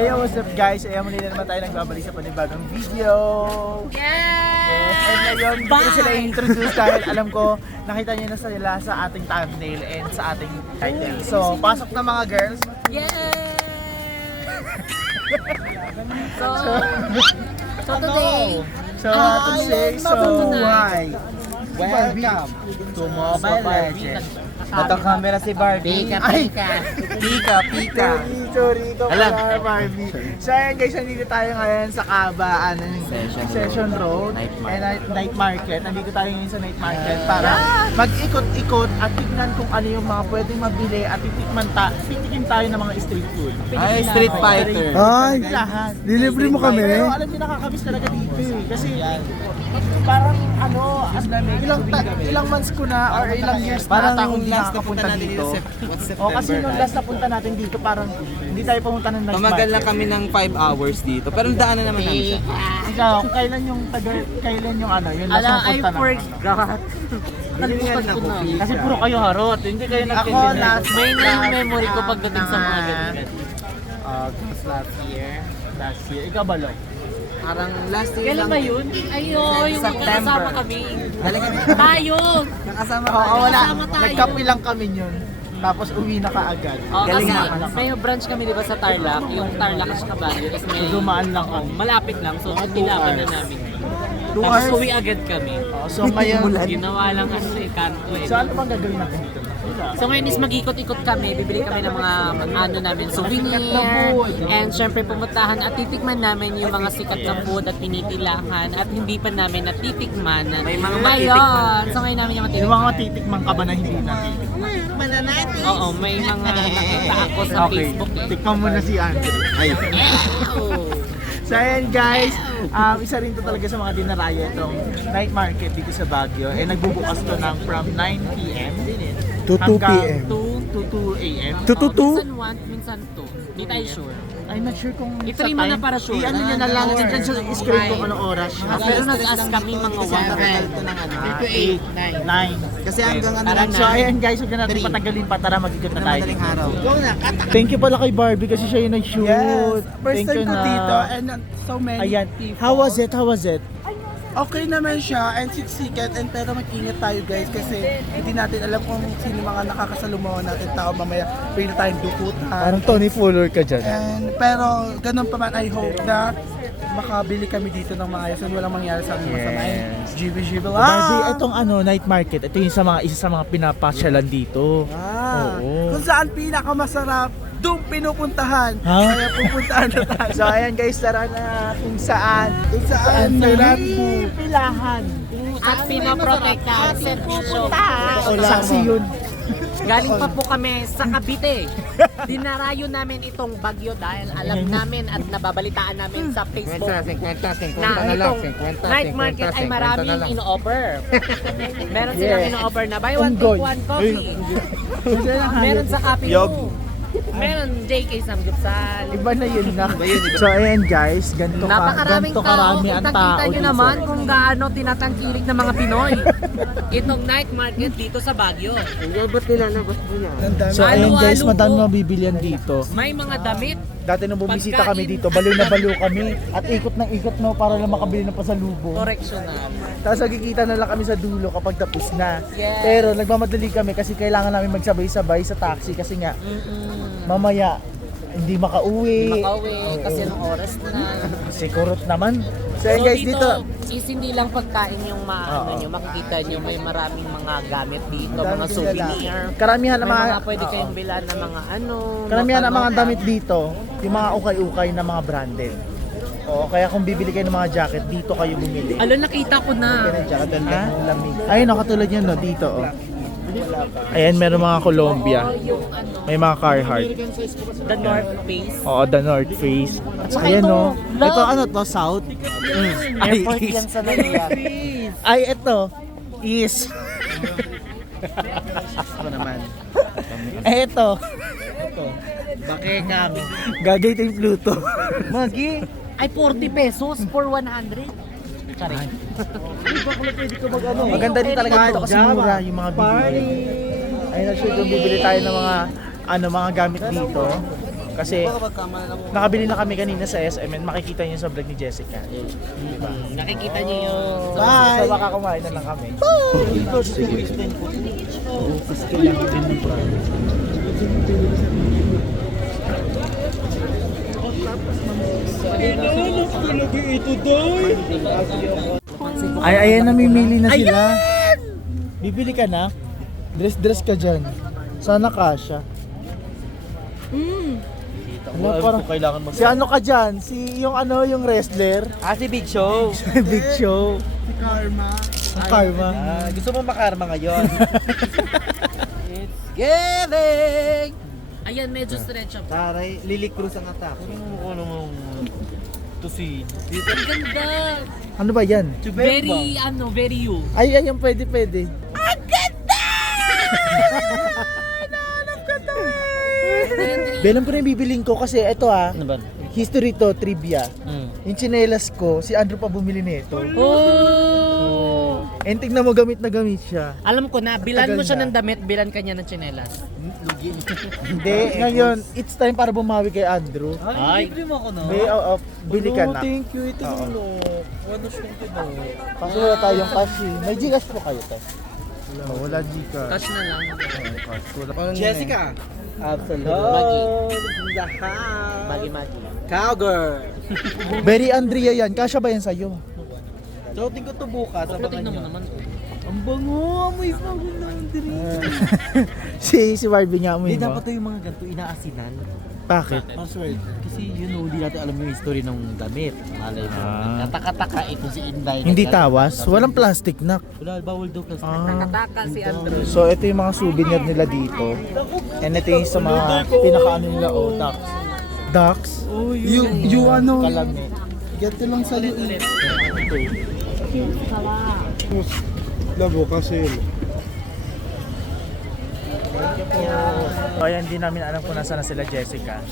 Hey, what's up guys? Ayan, muli na naman tayo nagbabalik sa panibagong video. Yes! And ngayon, hindi ko sila introduce dahil alam ko, nakita niyo na sila sa ating thumbnail and sa ating title. So, pasok na mga girls. Yay! So today, to say so, tonight. welcome to Mobile Legends. Natang camera si Barbie. Pika. Sorry, ito pala Barbie. So ayan guys, nandito tayo ngayon sa Kabaan Session Road and Night Market. Nandito tayo ngayon sa Night Market para mag-ikot-ikot at tignan kung ano yung mga pwedeng mabili at titikin tayo ng mga street food. Ay, Street Fighter. Ay, lahat. Delivery mo kami? Pero alam niyo, nakakamiss talaga dito eh. Kasi parang ano, ilang months ko na or ilang years na Parang ata akong last na punta nakakapunta natin dito. September. O kasi nung last na punta natin dito, parang hindi tayo pumunta ng night Tumagal market. lang kami ng 5 hours dito. Pero daanan naman namin siya. Ikaw, kailan yung ano, yung last na punta na? forgot. Nalimutan ko na. Kasi puro kayo harot, hindi kayo nagtindi. Ako, may memory ko pagdating sa mga ganyan. Last year. Last year. Ikaw ba, Lo? Parang last year Kailan lang. ba yun? Ayo, yung September. magkakasama kami. Talaga Tayo! nakasama Oo, tayo. wala. Kasama tayo. Nagkape lang kami yun. Tapos uwi na kaagad. Oh, kasi Galing naman may branch kami di ba sa Tarlac, yung Tarlac sa Cabanyo is may Dumaan lang kami. malapit lang, so tilaban na namin. 2 Tapos hours. uwi agad kami. So ngayon, Ginawa lang kasi kanto eh. so ano bang gagawin natin dito? So ngayon is mag-ikot-ikot kami, bibili kami ng mga ano namin, souvenir, and syempre pumuntahan at titikman namin yung mga sikat na food at tinitilahan at hindi pa namin natitikman. May mga Ngayon, matitikman. so ngayon namin yung Yung matitikman. mga titikman ka ba na hindi natin? Oo, may mga nakita ako sa Facebook eh. Tikman mo na si Andre. So ayan guys, isa rin to talaga sa mga dinaraya itong night market dito sa Baguio. Eh nagbubukas to ng from 9 p.m. To 2 p.m. 2 to 2 a.m. Tututu? Minsan 1, minsan 2. Hindi tayo sure. I'm not sure kung I-free sa mo time. na para sure. I-ano nyo na lang dyan sa screen kung anong oras. Pero nag-ask kami mga 8, 9. Kasi hanggang ano Tara lang na. So ayan guys, huwag na natin Three. patagalin pa. Tara, mag-ikot na tayo. madaling araw. Thank you pala kay Barbie kasi siya yung nag-shoot. First Thank time you ko na. dito and so many Ayan. people. How was it? Okay naman siya and siksikat and pero mag-ingat tayo guys kasi hindi natin alam kung sino mga nakakasalumuha natin tao mamaya pwede tayong dukutan. Parang Tony Fuller ka dyan. And pero ganun pa man I hope na makabili kami dito ng maayos and walang mangyari sa amin masama. Yes. Jibi-jibi lang. Barbie, itong night market, ito yung isa sa mga pinapasyalan dito. Oo. Kung saan pinakamasarap, doon pinupuntahan. Ha? Kaya pupuntahan na tayo. So ayan guys, tara na kung saan. Kung saan meron Pilahan. at pinoprotekta at servisyo. Saksi yun. Galing pa po kami sa Cavite. Dinarayo namin itong bagyo dahil alam namin at nababalitaan namin sa Facebook na itong night market ay maraming ino-offer. Meron silang ino-offer na buy one take one coffee. Meron sa Cafe Mo. Meron JK Samgupsal. Iba na yun na. So ayan guys, Napakaraming ganito tao. karami ang tao Kitang-kita nyo dito. naman kung gaano tinatangkilik ng mga Pinoy. Itong night market dito sa Baguio. So ayan guys, Halo-halo madami po. mabibilian dito. May mga damit. Dati nung bumisita kami Pagkain. dito, baliw na baliw kami at ikot ng ikot no para lang makabili ng pasalubong. Correctional. Tapos nagkikita na lang kami sa dulo kapag tapos na. Yes. Pero nagmamadali kami kasi kailangan namin magsabay-sabay sa taxi kasi nga mamaya hindi makauwi. Makauwi kasi anong oras na. Kasi kurot naman. So, So ayan guys, dito, dito. is hindi lang pagkain yung Oo. nyo, makikita nyo may maraming mga gamit dito, Dami mga din souvenir. nila. Karamihan May ng mga mga, pwede oo. kayong bilan ng mga ano. Karamihan ng mga nota-nota. damit dito, yung mga ukay-ukay na mga branded. Oo, kaya kung bibili kayo ng mga jacket, dito kayo bumili. Alo, nakita ko na. Ganun jacket, ha? Ayun, nakatulad yan, no, dito, oh. Ayan, meron mga Columbia. Oo, yung ano, May mga Carhartt. the North Face. Oo, the North Face. At saka yan, no. Ito, ano to, South? Airport East. yan sa Naiyan. Ay, ito. East. Ako naman. Eh, ito. Bakekang. Gagay ito yung Pluto. Magi, ay 40 pesos for 100. Sorry. Maganda din talaga dito kasi mura yung mga bibili. Ayun na sure kung bibili tayo ng mga gamit dito. Kasi nakabili na kami kanina sa SM and makikita niyo sa vlog ni Jessica. Nakikita niyo yun. Bye! So baka kumain na lang kami. Ay, ayan, namimili na sila. Bibili ka na? Dress ka dyan. Sana kasha. Ano, parang kailangan si ano ka dyan? Si yung ano, yung wrestler? Si Big Show. Big Show. Si Karma. Ang karma. Gusto mo makarma ngayon? It's giving! Ayan, medyo stretch up. Taray, Lily Cruz ang attack. Ano mo? To see. Ang ganda. Ano ba yan? Very, very you. Ay, ayun, pwede. Venom ko na yung bibiling ko kasi ito Ano ba? history to, trivia. Yung tsinelas ko, si Andrew pa bumili nito. Oh! And tignan mo, gamit na gamit siya. Alam ko na, bilan Tagal mo siya na. ng damit, bilan ka niya ng tsinelas. Hindi, ngayon, it's time para bumawi kay Andrew. Ay, mo ako na. Bili ka na. Thank you. Ito Oo. mo. Ano siya ito ba? Kasi wala tayong cash eh. May Gcash po kayo, te? Wala Gcash. touch na lang. Jessica. Absolutely. Magi-magi. Cowgirl. Very Andrea yan. Kasha ba yan sa'yo? Suotin ko to bukas. Pero tingnan mo naman. Ang bango. Amoy pa ako ng si Barbie nga mo Hindi yun dapat yung mga ganito inaasinan. Bakit? Password. Kasi hindi natin alam yung history ng damit. Malay mo. Ah. Kataka-taka ito si Inday. Hindi tawas? Walang plastic na. Wala, bawal daw kasi. Nakataka si Andrew. So ito yung mga souvenir nila dito. And ito yung sa mga pinakaano nila ducks. Ducks? You ano, Kalami. ganito lang sa iyo. Labo kasi. So ayan, di namin alam kung nasa na sila Jessica.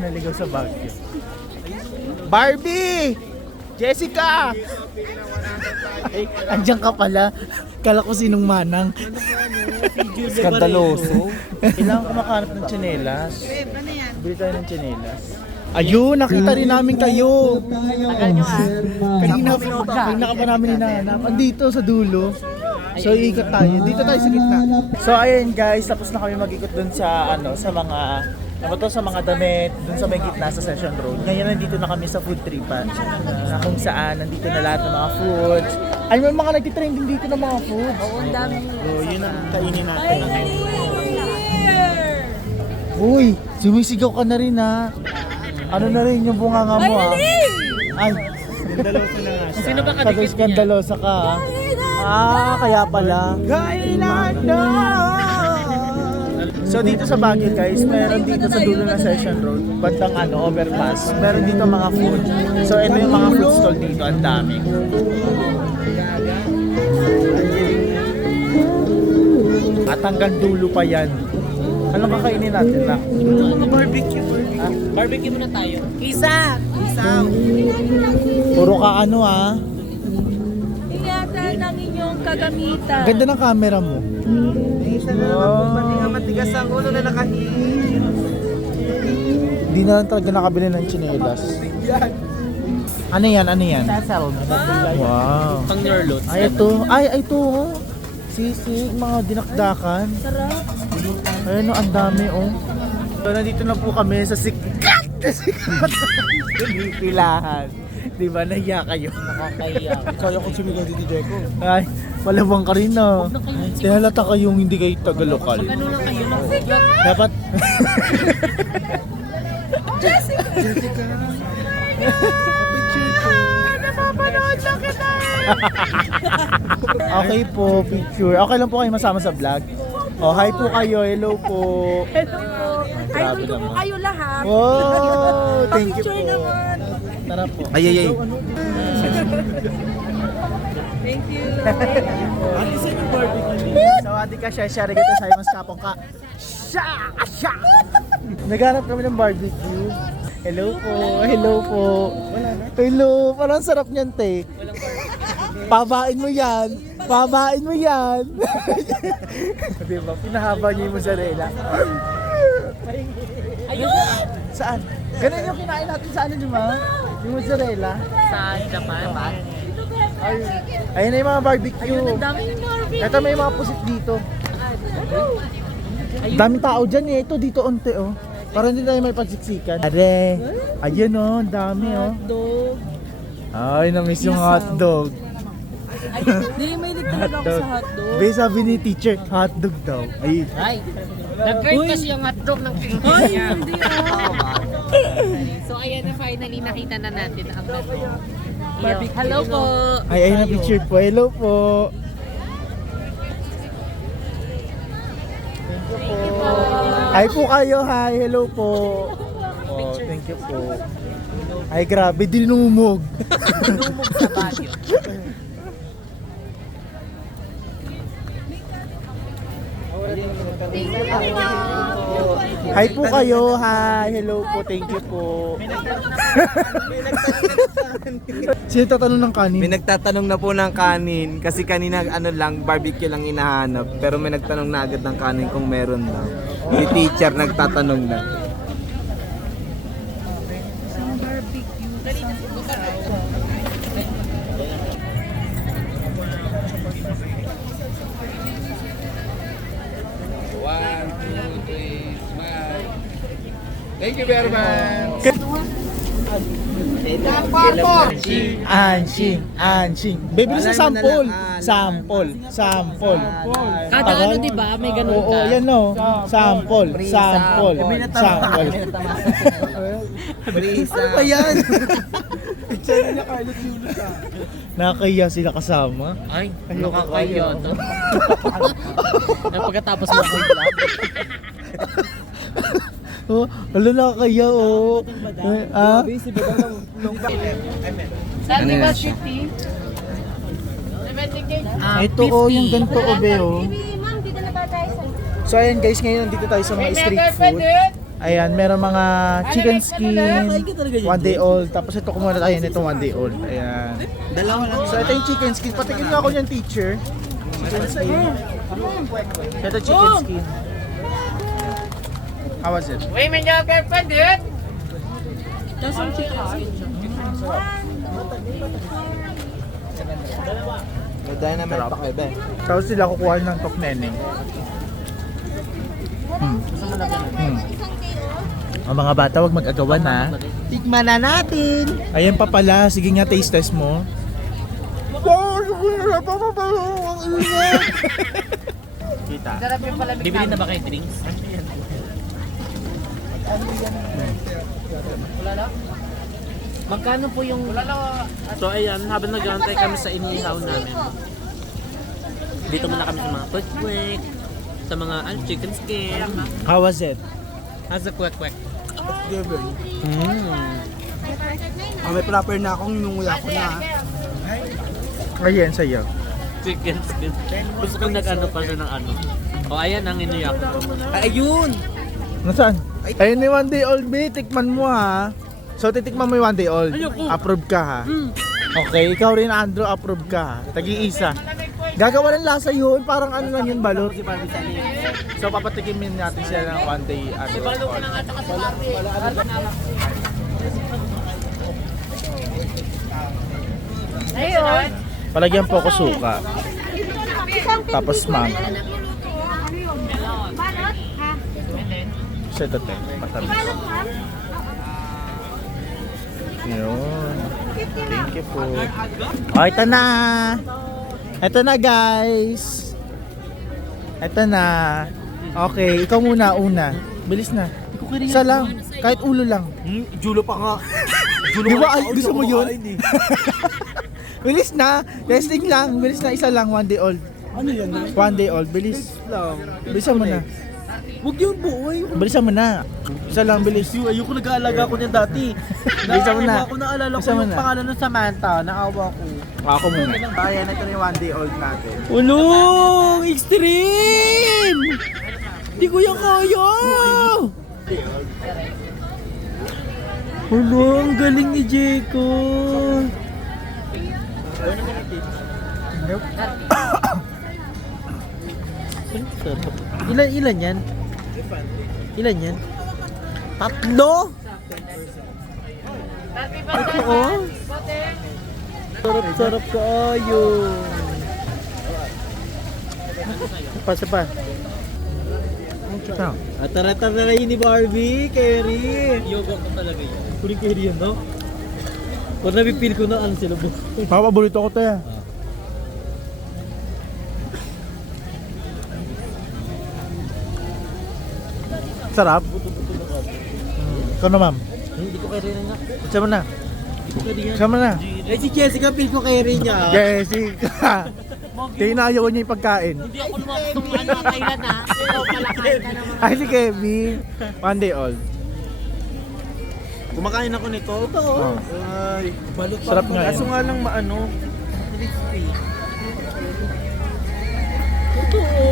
Naligaw sa Baguio. Barbie! Jessica! Ay, andyan ka pala. Kala ko sinong manang. Skandaloso. Kailangan ko makahanap ng tsinelas. Bili tayo ng tsinelas. Ayun, nakita rin namin kayo. Tagal nyo Kanina ka pa namin hinahanap. Andito sa dulo. So iikot tayo. Dito tayo sa gitna. So ayun guys, tapos na kami mag-ikot dun sa sa mga sa mga damit dun sa may gitna sa Session Road. Ngayon nandito na kami sa food tripan. Na kung saan nandito na lahat ng mga foods. Ay, may mga nagtitrending dito ng mga foods. Oo, ang dami. So yun ang kainin natin. Uy, sumisigaw ka na rin ha. Ano na rin yung bunganga mo ha? Ay, skandalosa na nga siya. Sino ba kadikit niya? Skandalosa ka ha? Kaya pala. So dito sa Baguio guys, meron dito sa dulo ng Session Road, bandang overpass, meron dito mga food. So ito yung mga food stall dito, ang dami. At hanggang dulo pa yan. Anong kakainin natin na? Barbecue. Barbecue muna tayo. Isa! Puro ka ano ha? Ingatan ang inyong kagamitan. Ganda ng camera mo. Matigas ang ulo na nakahihin. Hindi na lang talaga nakabili ng tsinelas. Ano yan? Ano yan? Wow. Pang nurlot. Ay, ito. Oh. Sisig, mga dinakdakan. Sarap. Ayun, ang dami, oh. So, nandito na po kami sa sikat na sikat. Pilahan. Di ba, nahiya kayo? Nakakaya. Kaya ko sumigaw dito, Jeko. Ay, malabang ka rin, ah. Tinalata kayong hindi kayo taga-lokal. Ano lang kayo? Dapat... Napapanood lang kita. Okay po, picture. Okay lang po kayo masama sa vlog. Oh, hi po kayo. Hello po. Hello po. Grabe Idol ko po naman. kayo lahat. Wow, thank you Picture po. naman. Tara po. Ay. Thank you. So, ati ka siya, share kita sa mas kapong ka. Sha! Naghanap kami ng barbecue. Hello po, hello po. Hello, parang sarap niyan, te. Pabain mo yan. Pabain mo yan. Diba, pinahaba niya yung mozzarella. Ayun! Saan? Ganun yung kinain natin sa ano, di ba? Yung mozzarella. Sa Japan ba? Ayun na yung mga barbecue. Ayun, ang dami yung barbie. Ito may mga pusit dito. Daming tao dyan eh. Ito dito onte oh. Para hindi tayo may pagsiksikan. Are, ayun oh, ang dami oh. Dog. Ay, na-miss yung hotdog. Hindi, may nagtalag ako sa hotdog. Be, sabi ni teacher, hotdog daw. Ay, Ay, nag-grade kasi yung hotdog ng pinto Ay, niya. hindi ah. So ayan na, finally nakita na natin ang barbecue. Hello po! ay na picture po. Hello po. Hi po kayo, hi. Hello po. Oh, thank you po. Ay, grabe, dinumog. Lumog sa Baguio. Hi po kayo, hi. Hello po, thank you po. Sino tatanong ng kanin? May nagtatanong na po ng kanin kasi kanina ano lang, barbecue lang hinahanap. Pero may nagtanong na agad ng kanin kung meron daw. Si teacher nagtatanong na. Anshing, anshing. Baby, sa sample. Sample, sample. Kada ano diba, may ganun Oo, ka. yan no. Sample, sample, sample. Ano ba yan? Nakakaya sila kasama. Ay, nakakayo to. Ay, pagkatapos mo ako vlog. Oh, wala nakakaya oh. Ah? Saan ba city? Ito oh, yung ganito oh, be oh. So ayan guys, ngayon nandito tayo sa mga street food. Ayan, meron mga chicken skin, 1 day old. Tapos ito kumuha tayo nito 1 day old. Ayan. So ito yung chicken skin. Patikin nga ako niyan, teacher. Chicken skin. Ito chicken skin. How was it? Uy, may niya girlfriend, dude! Nasaan chicken skin? May dynamite pa kayo, be. Tapos sila kukuha ng top neneng. Ang mga bata, wag mag-agawan na. Tikman na natin! Ayan pa pala, sige nga taste test mo. Kita. Bibili na ba kayo drinks? Magkano po yung... So ayan, habang nag-aantay kami sa inihaw namin, dito muna kami sa mga kwek-kwek, sa mga chicken skin. How was it? How's the kwek-kwek? May proper na akong nunguya ko na. Ayan, sa'yo. Chicken skin. Gusto kong nag-ano pa siya ng ano. O ayan ang inuyak ko. Ayun! Nasaan? Ayun ni 1 day old, be. Tikman mo ha. So, titikman mo yung 1 day old. Approve ka ha. Okay, ikaw rin Andrew, approve ka ha. Tagi-isa. Gagawa ng lasa yun, parang ano lang yun, balot. So, papatikimin natin sila ng 1 day old. Ayun. Palagyan po ko suka. Tapos manga. So, ito te, matamis. Yun. Thank you po. O, ito na. Ito na guys. Ito na. Okay, ikaw muna, una. Bilis na. Isa lang. Kahit ulo lang. Julo pa nga. Di ba, gusto mo yun? Bilis na. Testing lang. Bilis na, isa lang. 1 day old. Ano yan? 1 day old. Bilis. Bilisan mo na. Huwag yun po, ay. Bilisan mo na. Isa lang, bilis. Ayoko nag-aalaga ko niyan dati. Bilisan mo na. Ako naalala ko Bilisan mo yung na. pangalan ng Samantha, naawa ko. Ako muna. Ayan, ito na yung 1 day old natin. Ulong! Extreme! Di ko yung kaya! Ulong, galing ni Jeko! Ilan yan? Ilan yan? Tatlo? Oo. Sarap-sarap ka ayo. Pa. Tara na yun ni Barbie, Kerry. Yoga ko talaga yun. Kuring Kerry yan, no? Pag nabipil ko na, ano sila po? Papaborito ko to ya. Sarap. Ikaw na, ma'am. Hindi ko Kerry na nga. Isa mo na. Isa mo na. Eh si Jessica, feel ko Kerry niya. Jessica. Kaya inayaw niya yung pagkain. Hindi ako lumabas ng ano, Thailand ha. Ikaw pala kain ka naman. Ay, si Kevin. One day old. Kumakain ako nito. Oh. Ay, Balot pa Sarap ako. nga kaso yun. nga lang maano. Crispy.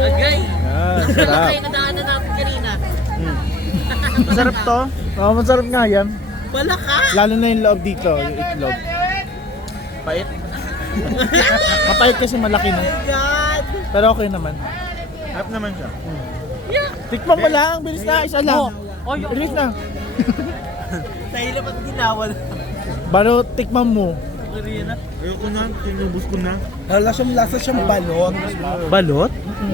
Agay! Ah, sarap. Kain na daanan natin kanina. Masarap to. Oo, masarap nga yan. Wala ka! Lalo na yung loob dito, yung itlog. Pait. Mapait kasi malaki na. God! Pero okay naman. Harap naman siya. Tikman mo lang, bilis na, isa lang. Oh, yung... Bilis na. Dahil naman ginawal. Baro, tikman mo. Ayoko na, tinubos ko na. Lasa siyang balot. Balot?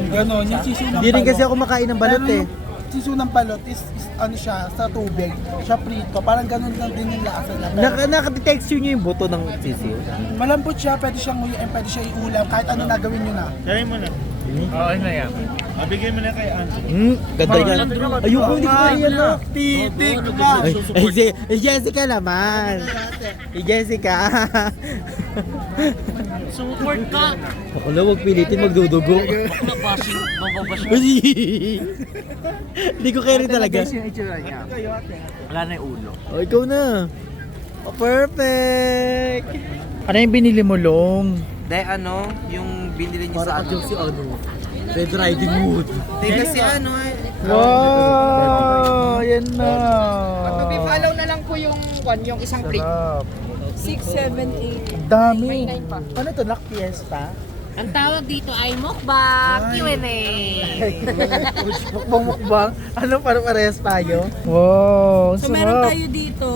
Ganon, yung siso ng balot. Hindi rin kasi ako makain ng balot Pero eh. yung siso ng balot is ano siya, sa tubig. Siya prito. Parang ganon lang din yung lasa niya. Pero Nakatexture niyo yung buto ng sisiw. malambot siya, pwede siyang nguyuin, pwede siya iulam. Kahit ano nagawin nyo na. Try mo na. Okay na yan. Mabigay mo na kay Anso. Ganda yan. Ayoko, hindi ko kaya yan na. Titik ka! Ay, Jessica naman. Si Jessica. Support ka! Ako lang, huwag pilitin magdudugo. Ako na bashing, mababash. Hindi ko carry talaga. yung itsura niya. Wala na yung ulo. O, ikaw na. Oh, perfect! Ano yung binili mo, Long? Dahil ano, yung binili niyo sa ano. Si ano? Red Riding Hood. Hindi kasi ano eh. Wow! Yan na. Follow na lang po yung isang plate. Sarap. 6, 7, 8. Ang dami. May 9 pa. Ano to, Luck Fiesta? Ang tawag dito ay mukbang Q&A. Mukbang. Ano, parehas tayo? Wow, So meron tayo dito.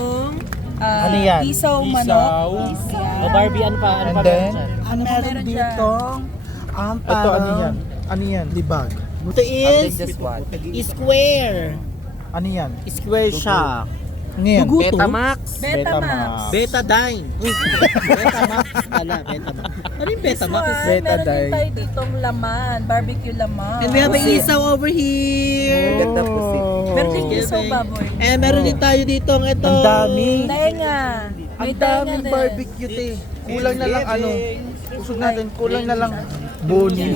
Ano yan? Isaw manok. O Barbie, ano pa? And then, Ano meron meron dito? Ang ito, parang ano yan? Ano yan? libag. Ito is square. Ano yan? Square siya. Ano yan? Betamax. Betamax. Betadine. Betamax pala. Betamax. Ano yung Betamax? Meron Betadine. din tayo ditong laman. Barbecue laman. And we have an isaw over here. Ganda po si. Meron din isaw baboy. Eh, meron din tayo dito ng ito. Ang dami. Tenga. May Ang tenga daming din. barbecue, te. Kulang na lang ano. Usog natin, kulang na lang boni.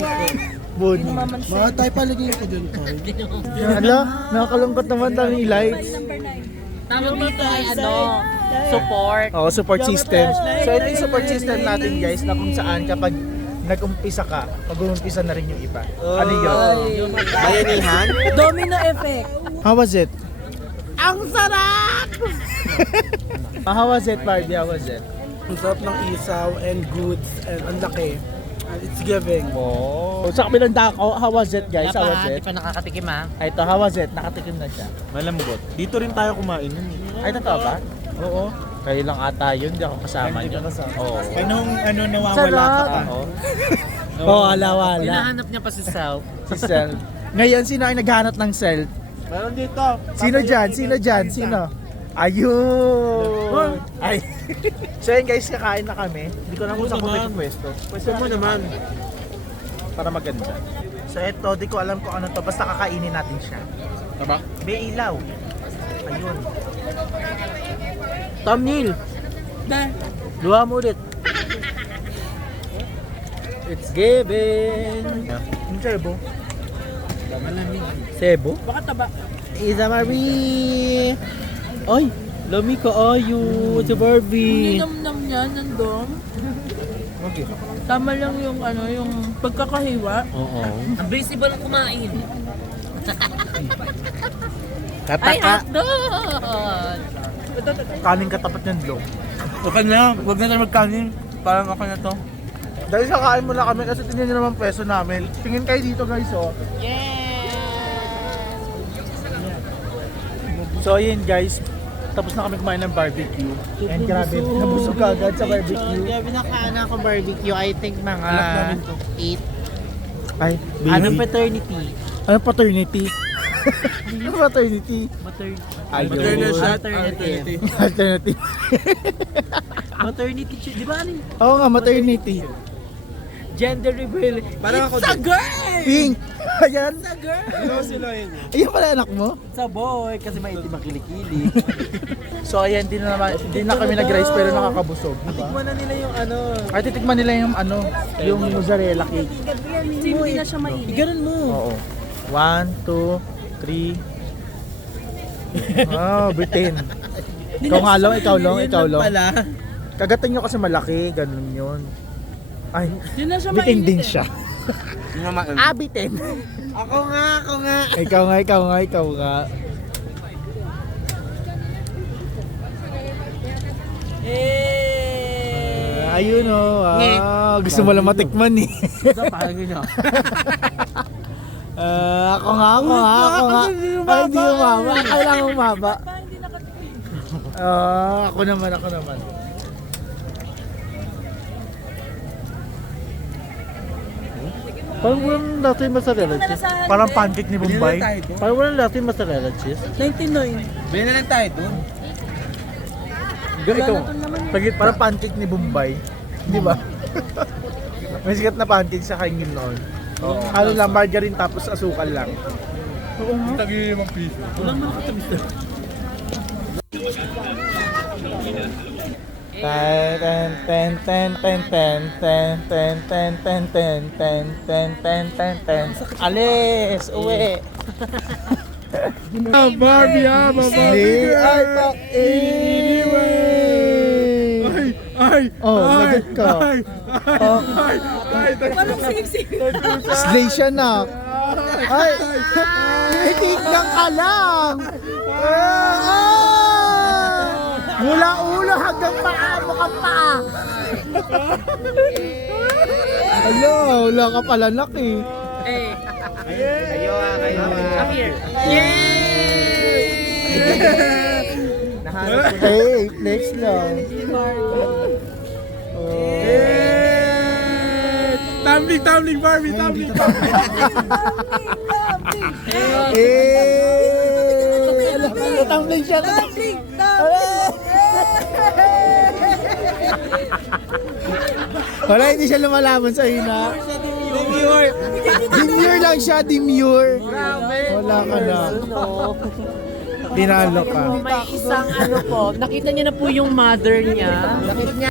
Boni. Mga tayo palagay ko dun to. Hala, nakakalungkot naman daming lights. Number 9. Tawag dito ay ano, support. Oo, support system. So ito yung support system natin guys na kung saan kapag nag-umpisa ka, mag-uumpisa na rin yung iba. Ano yun? Bayanihan. Domino effect. How was it? Ang sarap! How was it, Barbie? How was it? Ang sarap ng isaw and goods and ang laki. And it's giving. Oh. Sa kabilang dako, how was it guys? How was Hindi it? pa nakakatikim ha. Ay, ito, how was it? Nakatikim na siya. Malambot. Dito rin tayo kumain nun. Ay, totoo ba? Oo. Kayo lang ata yun, hindi ako kasama Hindi yun. ka kasama. Oo. Anong ano nawawala Sarap. ka pa? Oo. Oo, wala. Hinahanap niya pa si Sal. Si Sel. Ngayon, sino ay naghanap ng Sel? Meron dito. Sino dyan? Sino dyan? Sino? Ayun! Ay. So yun guys, kakain na kami. Hindi ko na kung saan kami pwesto. Pwesto mo naman. Para maganda. So eto, di ko alam kung ano to. Basta kakainin natin siya. Taba? May ilaw. Ayun. Thumbnail. Luha mo ulit. It's giving. Yung sebo. Malamig. Sebo? Baka taba. Isa Marie. Ay, lami ka ayo sa Barbie. Ninam-nam niya, nandong. Okay. Tama lang yung ano, yung pagkakahiwa. Oo. Ang bilis ba lang kumain? Ay, Kataka. hotdog! Kanin katapat ng vlog. Okay na, huwag na tayo magkanin. Parang ako na to. Dahil sa kain mo na kami kasi tingnan nyo naman peso namin. Tingin kayo dito guys oh. Yes! So ayun guys, tapos na kami kumain ng barbecue. And grabe, nabusog ka agad sa barbecue. Grabe nakaana ako barbecue. I think mga 8. Ay, baby. Anong paternity? Anong paternity? Anong paternity? Maternal shot. Maternity. Alternative. Maternity, di ba ano? Oo nga, maternity. Gender reveal. Parang ako It's a girl! Pink! Ayan. It's a girl! Ayan pala anak mo? It's a boy kasi maitim ang kilikili. So ayan, di na kami nag-rice pero nakakabusog. Diba? Tikman na nila yung ano. Ay, titikman nila yung yung mozzarella cake. Hindi na siya mainit. Ganun mo. Oo. 1, 2, 3. Ah, bitin. Ikaw nga lang, ikaw lang. Pala. Kagatan nyo kasi malaki, ganun yun. Ay, Hindi na siya bitin mainit. din siya. Ah, bitin. Ako nga. Ikaw nga. Ayun o. Gusto mo lang matikman eh. Parang ganyan. Ako nga. Ay, hindi umaba. Kailangan umaba. Ako naman. Parang walang dati mozzarella cheese. Parang pancake ni Bombay. Parang walang dati mozzarella cheese. 99. Bili na lang tayo dun. Ganito. Parang pancake ni Bombay. Di ba? May sikat na pancake sa kaingin noon. Ano lang, margarine tapos asukal lang. Alis, uwi. Barbie ha, Ay, pak, Ay! Oh, lagot ka. Oh, Parang sinisip. slay siya na. Ay, tignan ka lang. Mula ulo hanggang paa mo ka pa. Alo, wala ka pala laki. Kayo. Come here. Nahanap ko na. Hey, flex lang. Tumbling, Barbie, tumbling. Tumbling siya. Wala, hindi siya lumalaban sa ina. Demure lang siya, demure. Wala ka na. Dinalo ka. May isang ano po, nakita niyo na po yung mother niya. Nakita niya